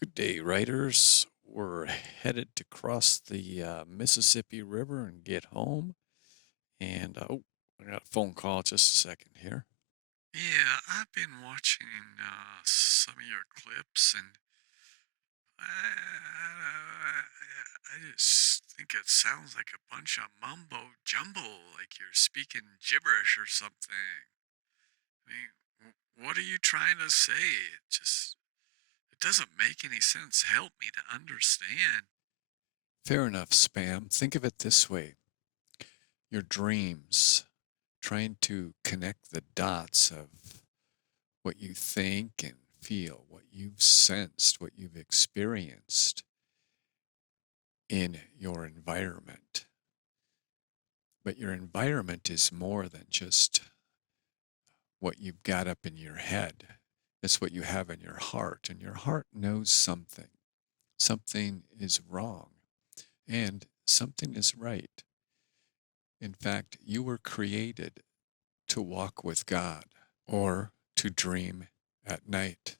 Good day, writers. We're headed to cross the Mississippi River and get home. And I got a phone call. Just a second here. Yeah, I've been watching some of your clips, and I just think it sounds like a bunch of mumbo jumbo, like you're speaking gibberish or something. I mean, what are you trying to say? It doesn't make any sense. Help me to understand. Fair enough, Spam. Think of it this way: your dreams, trying to connect the dots of what you think and feel, what you've sensed, what you've experienced in your environment. But your environment is more than just what you've got up in your head. It's what you have in your heart, and your heart knows something. Something is wrong, and something is right. In fact, you were created to walk with God or to dream at night.